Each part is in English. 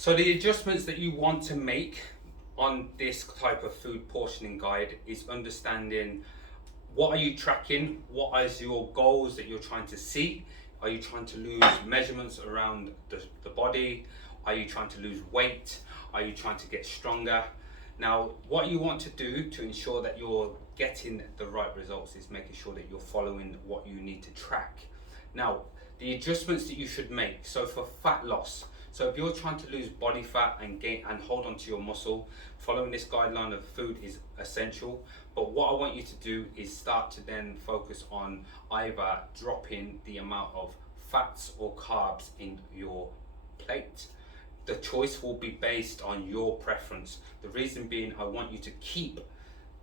So the adjustments that you want to make on this type of food portioning guide is understanding what are you tracking, what is your goals that you're trying to see. Are you trying to lose measurements around the body? Are you trying to lose weight? Are you trying to get stronger? Now, what you want to do to ensure that you're getting the right results is making sure that you're following what you need to track. Now, the adjustments that you should make, so for fat loss, so if you're trying to lose body fat and gain and hold on to your muscle, following this guideline of food is essential. But what I want you to do is start to then focus on either dropping the amount of fats or carbs in your plate. The choice will be based on your preference. The reason being, I want you to keep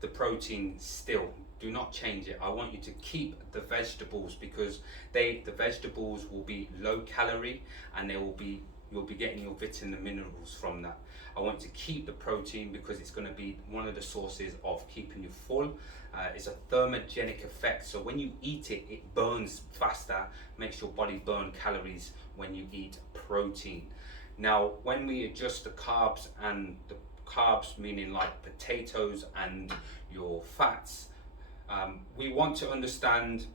the protein still. Do not change it. I want you to keep the vegetables because the vegetables will be low calorie and you'll be getting your vitamin and minerals from that. I want to keep the protein because it's going to be one of the sources of keeping you full. It's a thermogenic effect, so when you eat it, it burns faster, makes your body burn calories when you eat protein. Now, when we adjust the carbs, and the carbs meaning like potatoes and your fats, we want to understand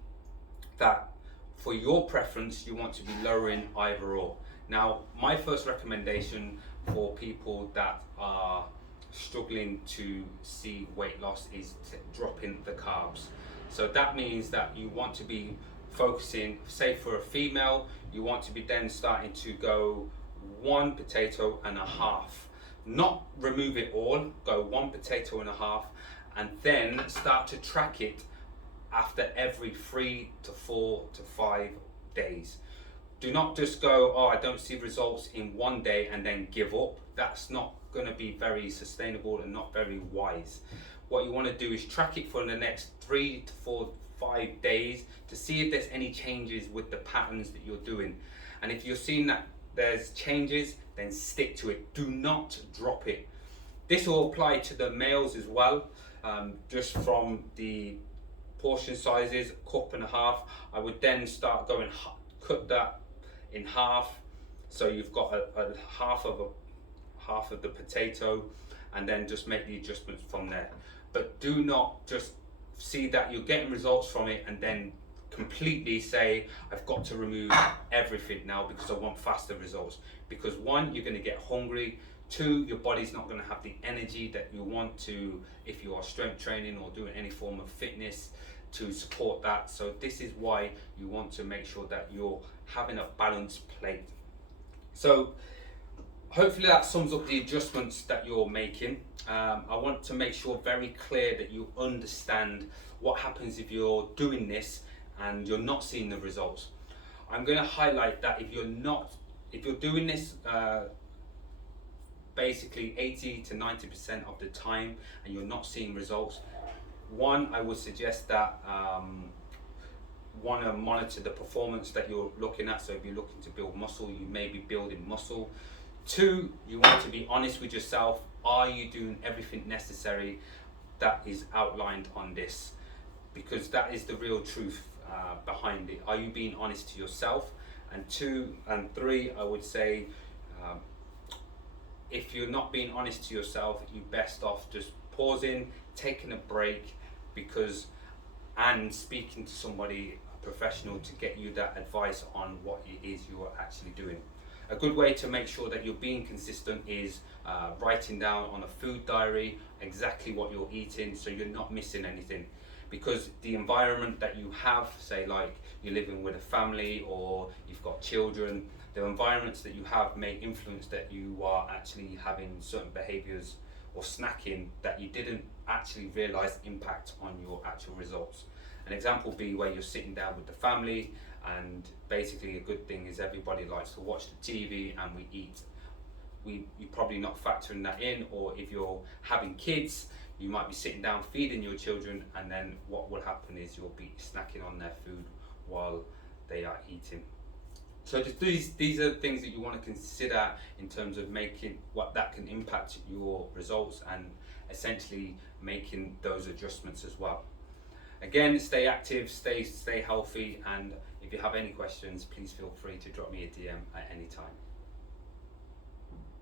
that for your preference, you want to be lowering either or. Now, my first recommendation for people that are struggling to see weight loss is dropping the carbs. So that means that you want to be focusing, say for a female, you want to be then starting to go 1 potato and a half. Not remove it all, go 1 potato and a half, and then start to track it after every 3 to 4 to 5 days. Do not just go, oh, I don't see results in 1 day and then give up. That's not going to be very sustainable and not very wise. What you want to do is track it for the next 3 to 4, 5 days to see if there's any changes with the patterns that you're doing. And if you're seeing that there's changes, then stick to it. Do not drop it. This will apply to the males as well. Just from the portion sizes, 1.5 cups, I would then start going, cut that in half, so you've got a half of the potato, and then just make the adjustments from there. But do not just see that you're getting results from it and then completely say, I've got to remove everything now because I want faster results. Because 1, you're going to get hungry. 2, your body's not going to have the energy that you want to if you are strength training or doing any form of fitness to support that. So this is why you want to make sure that you're having a balanced plate. So hopefully that sums up the adjustments that you're making. I want to make sure very clear that you understand what happens if you're doing this and you're not seeing the results. I'm going to highlight that if you're doing this basically 80 to 90% of the time and you're not seeing results, 1, I would suggest that want to monitor the performance that you're looking at. So if you're looking to build muscle, you may be building muscle. 2, you want to be honest with yourself. Are you doing everything necessary that is outlined on this? Because that is the real truth behind it. Are you being honest to yourself? And 2 and 3, I would say, if you're not being honest to yourself, you're best off just pausing, taking a break, and speaking to somebody, a professional, to get you that advice on what it is you are actually doing. A good way to make sure that you're being consistent is writing down on a food diary exactly what you're eating so you're not missing anything. Because the environment that you have, say like you're living with a family or you've got children, the environments that you have may influence that you are actually having certain behaviors or snacking that you didn't actually realize impact on your actual results. An example would be where you're sitting down with the family, and basically a good thing is everybody likes to watch the TV and we eat. You're probably not factoring that in, or if you're having kids, you might be sitting down feeding your children, and then what will happen is you'll be snacking on their food while they are eating. So these are the things that you want to consider in terms of making what that can impact your results and essentially making those adjustments as well. Again, stay active, stay healthy, and if you have any questions, please feel free to drop me a DM at any time.